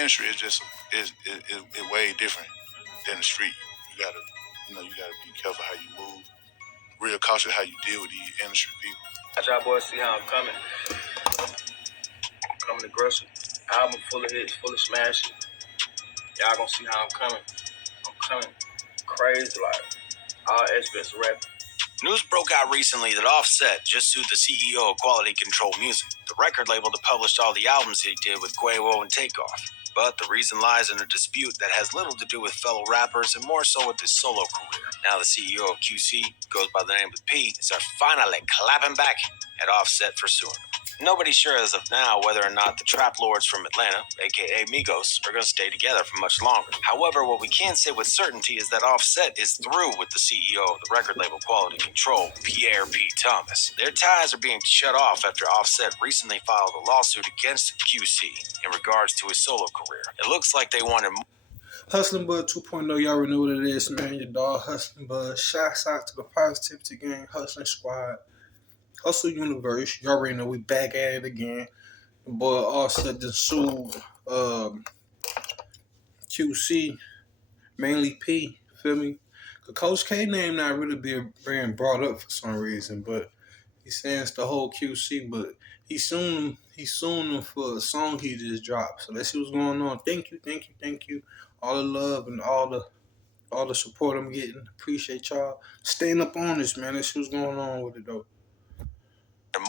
industry is just is way different than the street. You gotta be careful how you move. Real cautious how you deal with these industry people. Y'all boys see how I'm coming. Coming aggressive. Album full of hits, full of smashes. Y'all gonna see how I'm coming. I'm coming crazy like all aspects of rap. News broke out recently that Offset just sued the CEO of Quality Control Music, the record label that published all the albums he did with Quavo and Takeoff. But the reason lies in a dispute that has little to do with fellow rappers and more so with his solo career. Now the CEO of QC, goes by the name of P, is finally clapping back at Offset for suing him. Nobody's sure as of now whether or not the trap lords from Atlanta, aka Migos, are going to stay together for much longer. However, what we can say with certainty is that Offset is through with the CEO of the record label Quality Control, Pierre P. Thomas. Their ties are being shut off after Offset recently filed a lawsuit against QC in regards to his solo career. It looks like they wanted Hustling Bud 2.0, y'all already know what it is, man. Your dog Hustling Bud. Shouts out to the Positivity Gang, Hustling Squad, Hustle Universe. Y'all already know we back at it again. The boy Offset just sued QC, mainly P, feel me? The Coach K name not really being brought up for some reason, but he's saying it's the whole QC, but he sued him for a song he just dropped. So let's see what's going on. Thank you. All the love and all the support I'm getting. Appreciate y'all staying up on this, man. Let's see what's going on with it though.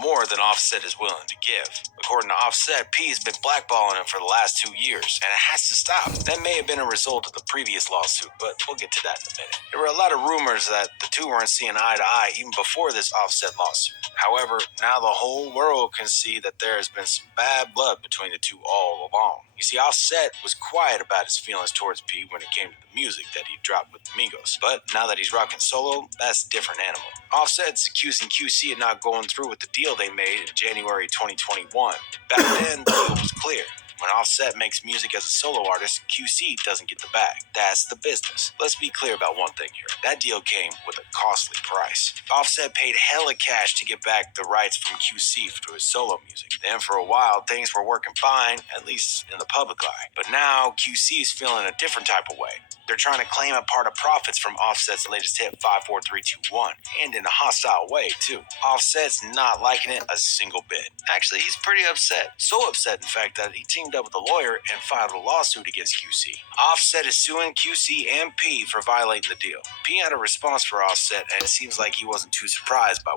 more than Offset is willing to give. According to Offset, P has been blackballing him for the last 2 years, and it has to stop. That may have been a result of the previous lawsuit, but we'll get to that in a minute. There were a lot of rumors that the two weren't seeing eye to eye even before this Offset lawsuit. However, now the whole world can see that there has been some bad blood between the two all along. You see, Offset was quiet about his feelings towards P when it came to the music that he dropped with Migos, but now that he's rocking solo, that's a different animal. Offset's accusing QC of not going through with the deal they made in January 2021. Back then, the deal was clear. When Offset makes music as a solo artist, QC doesn't get the bag. That's the business. Let's be clear about one thing here. That deal came with a costly price. Offset paid hella cash to get back the rights from QC for his solo music. Then for a while, things were working fine, at least in the public eye. But now, QC is feeling a different type of way. They're trying to claim a part of profits from Offset's latest hit, 54321, and in a hostile way, too. Offset's not liking it a single bit. Actually, he's pretty upset. So upset, in fact, that he teamed up with a lawyer and filed a lawsuit against QC. Offset is suing QC and P for violating the deal. P had a response for Offset, and it seems like he wasn't too surprised by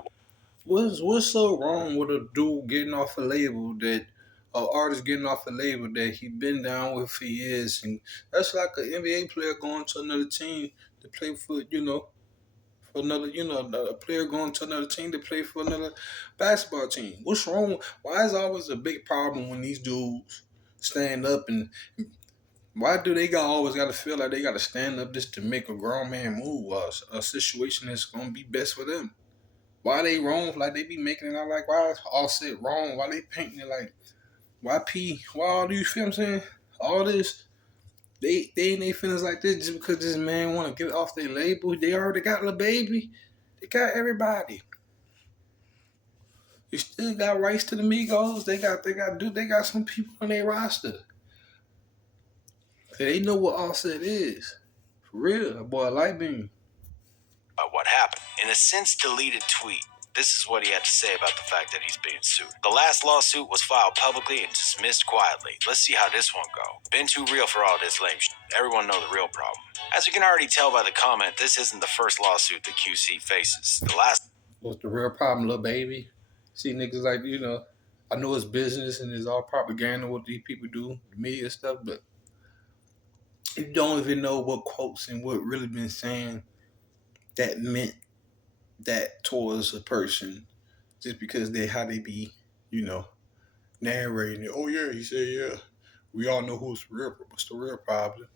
What's so wrong with a dude getting off a label that an artist getting off a label that he been down with for years, and that's like an NBA player going to another team to play for, for another, a player going to another team to play for another basketball team. What's wrong? Why is always a big problem when these dudes stand up, and why do they always got to feel like they got to stand up just to make a grown man move, a situation that's gonna be best for them? Why they wrong? Like they be making it out like, why is Offset wrong? Why they painting it like, why P? Why all these, feel what I'm saying? All this, they ain't they feelings like this just because this man want to get off their label. They already got the baby. They got everybody. You still got rights to the Migos. They got some people on their roster. They know what Offset is. For real, that boy Light Beam. what happened. In a since deleted tweet, this is what he had to say about the fact that he's being sued. The last lawsuit was filed publicly and dismissed quietly. Let's see how this one go. Been too real for all this lame shit. Everyone know the real problem. As you can already tell by the comment, this isn't the first lawsuit that QC faces. The last... What's the real problem, little baby? See, niggas like, I know it's business and it's all propaganda what these people do, the media stuff, but you don't even know what quotes and what really been saying that meant that towards a person just because how they be, narrating it. Oh yeah, he said yeah. We all know what's the real problem.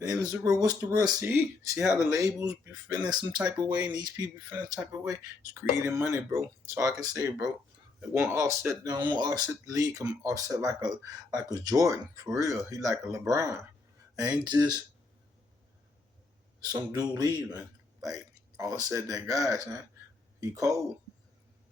And what's the real see how the labels be feeling some type of way and these people be feeling some type of way? It's greed and money, bro. So I can say, bro. They want Offset, they don't want Offset the league, come Offset like a Jordan, for real. He like a LeBron. Ain't just some dude leaving. Like Offset that guy, man. He cold.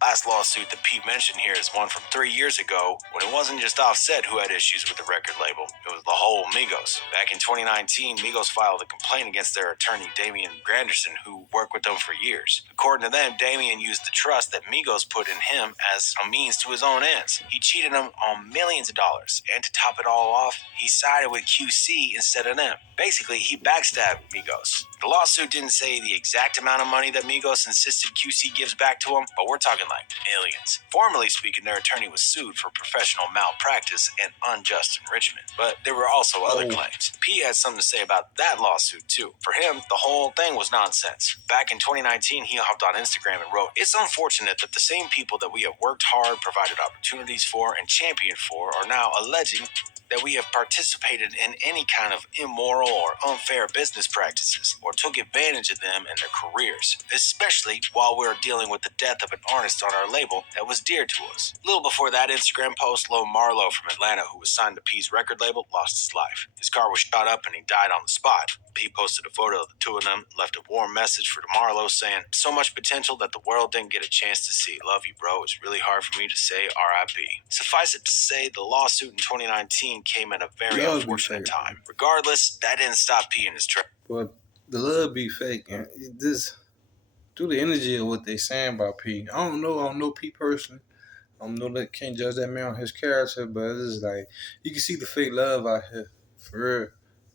Last lawsuit that Pete mentioned here is one from 3 years ago when it wasn't just Offset who had issues with the record label, it was the whole Migos. Back in 2019, Migos filed a complaint against their attorney Damian Granderson, who worked with them for years. According to them, Damian used the trust that Migos put in him as a means to his own ends. He cheated them on millions of dollars, and to top it all off, he sided with QC instead of them. Basically, he backstabbed Migos. The lawsuit didn't say the exact amount of money that Migos insisted QC gives back to him, but we're talking like millions. Formally speaking, their attorney was sued for professional malpractice and unjust enrichment. But there were also other claims. P had something to say about that lawsuit too. For him, the whole thing was nonsense. Back in 2019, he hopped on Instagram and wrote, "It's unfortunate that the same people that we have worked hard, provided opportunities for, and championed for are now alleging that we have participated in any kind of immoral or unfair business practices or took advantage of them and their careers, especially while we're dealing with the death of an artist on our label that was dear to us." A little before that Instagram post, Lo Marlowe from Atlanta, who was signed to P's record label, lost his life. His car was shot up and he died on the spot. P posted a photo of the two of them, left a warm message for Marlowe saying, "So much potential that the world didn't get a chance to see. Love you, bro. It's really hard for me to say RIP." Suffice it to say, the lawsuit in 2019 came at a very unfortunate time. Regardless, that didn't stop P in his tracks. But the love be fake, and it just through the energy of what they saying about P. I don't know P personally. I don't know that can't judge that man on his character, but it's just like you can see the fake love out here. For real.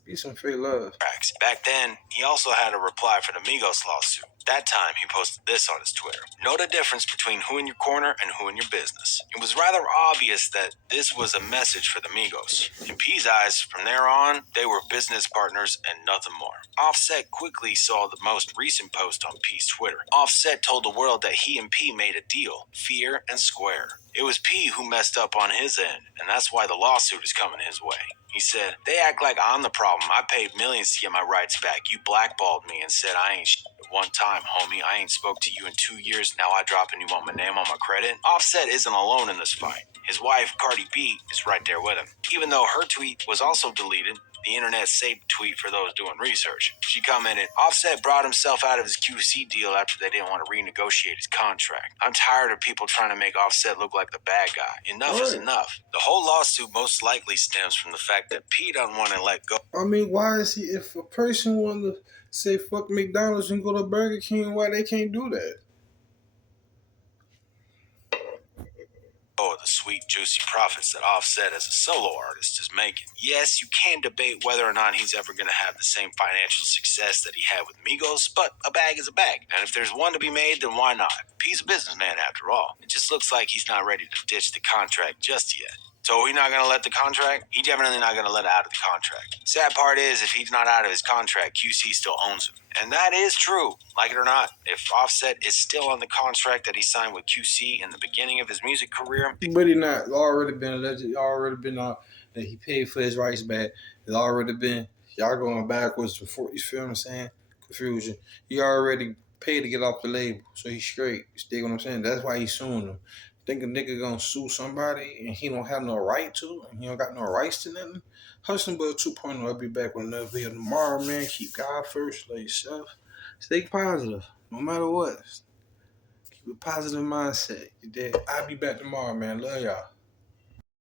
Be some fake love. Back then, he also had a reply for the Migos lawsuit. That time, he posted this on his Twitter. "Know the difference between who in your corner and who in your business." It was rather obvious that this was a message for the Migos. In P's eyes, from there on, they were business partners and nothing more. Offset quickly saw the most recent post on P's Twitter. Offset told the world that he and P made a deal, fair and square. It was P who messed up on his end, and that's why the lawsuit is coming his way. He said, "They act like I'm the problem. I paid millions to get my rights back. You blackballed me and said I ain't shit at one time, homie. I ain't spoke to you in 2 years. Now I drop and you want my name on my credit?" Offset isn't alone in this fight. His wife, Cardi B, is right there with him. Even though her tweet was also deleted, the internet saved the tweet for those doing research. She commented, "Offset brought himself out of his QC deal after they didn't want to renegotiate his contract. I'm tired of people trying to make Offset look like the bad guy. Enough is enough." The whole lawsuit most likely stems from the fact that P doesn't want to let go. I mean, why is he? If a person wanted to say fuck McDonald's and go to Burger King, why they can't do that? The sweet, juicy profits that Offset as a solo artist is making. Yes, you can debate whether or not he's ever going to have the same financial success that he had with Migos, but a bag is a bag. And if there's one to be made, then why not? He's a businessman after all. It just looks like he's not ready to ditch the contract just yet. So he's not going to let the contract? He's definitely not going to let it out of the contract. Sad part is, if he's not out of his contract, QC still owns him. And that is true. Like it or not, if Offset is still on the contract that he signed with QC in the beginning of his music career. But he not. It's already been alleged. Already been that he paid for his rights back. It's already been, y'all going backwards before, you feel what I'm saying? Confusion. He already paid to get off the label, so he's straight. You dig what I'm saying? That's why he's suing them. Think a nigga gonna sue somebody and he don't have no right to, and he don't got no rights to nothing? Hustling Bud 2.0. I'll be back with another video tomorrow, man. Keep God first, love yourself. Stay positive, no matter what. Keep a positive mindset. You dig? I'll be back tomorrow, man. Love y'all.